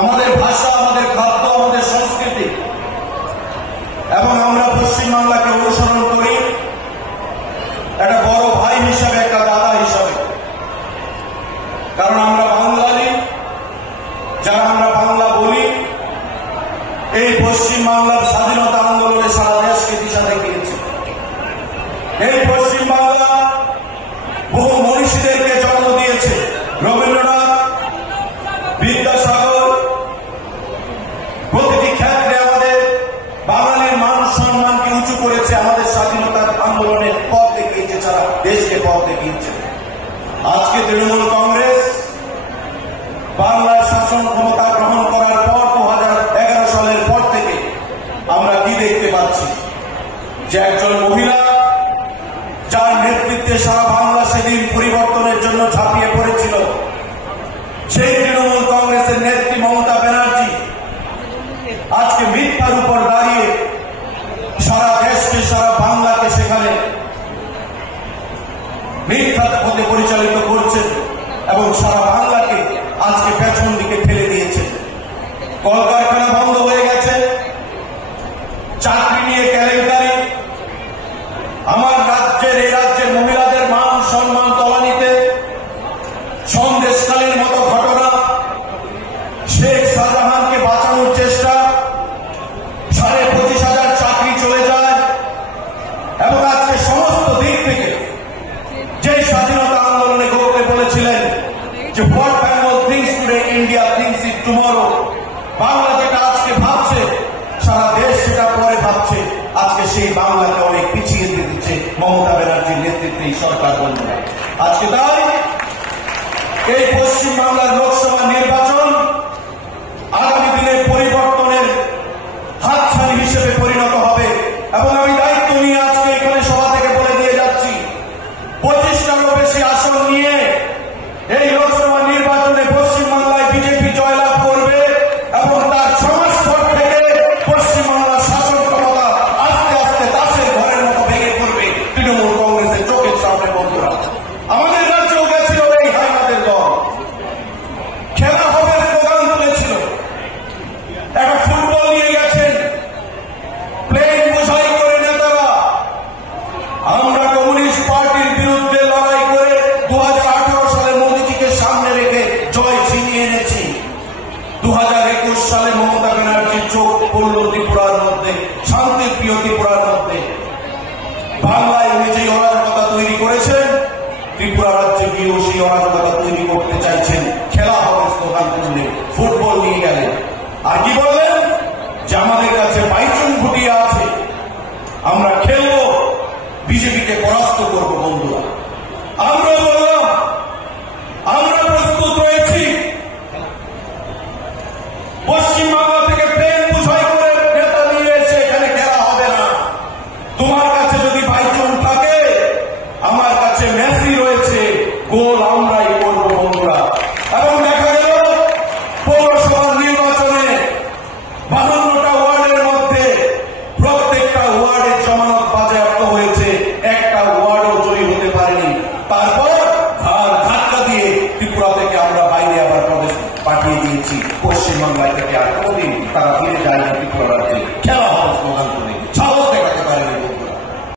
আমাদের ভাষা, আমাদের খাদ্য, আমাদের সংস্কৃতি, এবং আমরা পশ্চিমবাংলাকে অনুসরণ করি একটা বড় ভাই হিসাবে, একটা দাদা হিসাবে। কারণ আমরা বাঙালি, যারা আমরা বাংলা বলি, এই পশ্চিমবাংলার স্বাধীনতা আন্দোলনে সারা দেশকে দিশা দেখিয়েছে। এই পশ্চিমবাংলা বহু মনীষীদেরকে জন্ম দিয়েছে। রবীন্দ্রনাথ, বিদ্যাসাগর প্রতিটি ক্ষেত্রে আমাদের বাঙালির মান সম্মানকে উঁচু করেছে, আমাদের স্বাধীনতার আন্দোলনের পথ দেখিয়েছে, যারা দেশকে পথ দেখিয়েছে। আজকে তৃণমূল কংগ্রেস বাংলার শাসন ক্ষমতা গ্রহণ করার পর 2011 সালের পর থেকে আমরা কি দেখতে পাচ্ছি, যে একজন মহিলা যার নেতৃত্বে সারা বাংলা সেদিন পরিবর্তনের জন্য ঝাঁপিয়ে পড়েছিল, সেই তৃণমূল কংগ্রেসের নেত্রী মমতা ব্যানার্জি আজকে মিথ্যার উপর দাঁড়িয়ে সারা দেশকে, সারা বাংলাকে সেখানে মিথ্যার পথে পরিচালিত করছেন এবং সারা বাংলাকে আজকে পেছন দিকে ফেলে দিয়েছেন। কলকারখানা বন্ধ হয়ে গেছে, চাকরি নিয়ে কেলেঙ্কারি, আমার রাজ্যের, এই রাজ্যের মহিলাদের মান সম্মান তলানিতে সন্দেশকালের মতো ঘটনা, শেখ শাহজাহানকে বাঁচানোর চেষ্টা, 25,000 চাকরি চলে যায়, এবং আজকে সমস্ত দিক থেকে যে স্বাধীনতা আন্দোলনে গড়তে বলেছিলেন যে what Bengal things today, India things it tomorrow, Bangla যেটা আজকে ভাবছে সারা দেশ সেটা পরে ভাবছে, আজকে সেই বাংলাকে অনেক পিছিয়ে দিচ্ছে মমতা ব্যানার্জির নেতৃত্বে এই সরকার বন্ধুরা। আজকে তাই এই পশ্চিমবাংলার লোকসভা নির্বাচন আগামী দিনে পরিবর্তনের হাতছানি হিসেবে পরিণত হবে, এবং আমি দায়িত্ব নিয়ে আজকে এখানে সভা থেকে বলে দিয়ে যাচ্ছি, 25টারও বেশি আসন নিয়ে এই লোকসভা নির্বাচনে পশ্চিমবাংলায় বিজেপি জয়লাভ করবে, এবং তার 6 মাস পর থেকে পশ্চিমবাংলার শাসন ক্ষমতা আস্তে আস্তে দাসের ঘরের মতো ভেঙে পড়বে তৃণমূল কংগ্রেসের চোখের সামনে বন্ধুরা। আমাদের রাজ্যেও গেছিল এই হাইনাদের দল, খেলা হবে স্লোগান তুলেছিল, একটা ফুটবল নিয়ে গেছেন, প্লেন বোঝাই করে নেতারা। আমরা কমিউনিস্ট পার্টির বিরুদ্ধে লড়াই করে 2018 সালে মোদীজিকে সামনে রেখে জয় ছিনিয়ে এনেছি। 2021 সালে মমতা ব্যানার্জির চোখ পড়ল ত্রিপুরার মধ্যে, শান্তির প্রিয় ত্রিপুরার মধ্যে। বাংলায় উনি যে অরাজকতা তৈরি করেছেন, ত্রিপুরা রাজ্যে গিয়েও সেই অরাজকতা তৈরি করতে চাইছেন। খেলা হবে স্লোগান তুললে, ফুটবল নিয়ে গেলে, আর কি বলে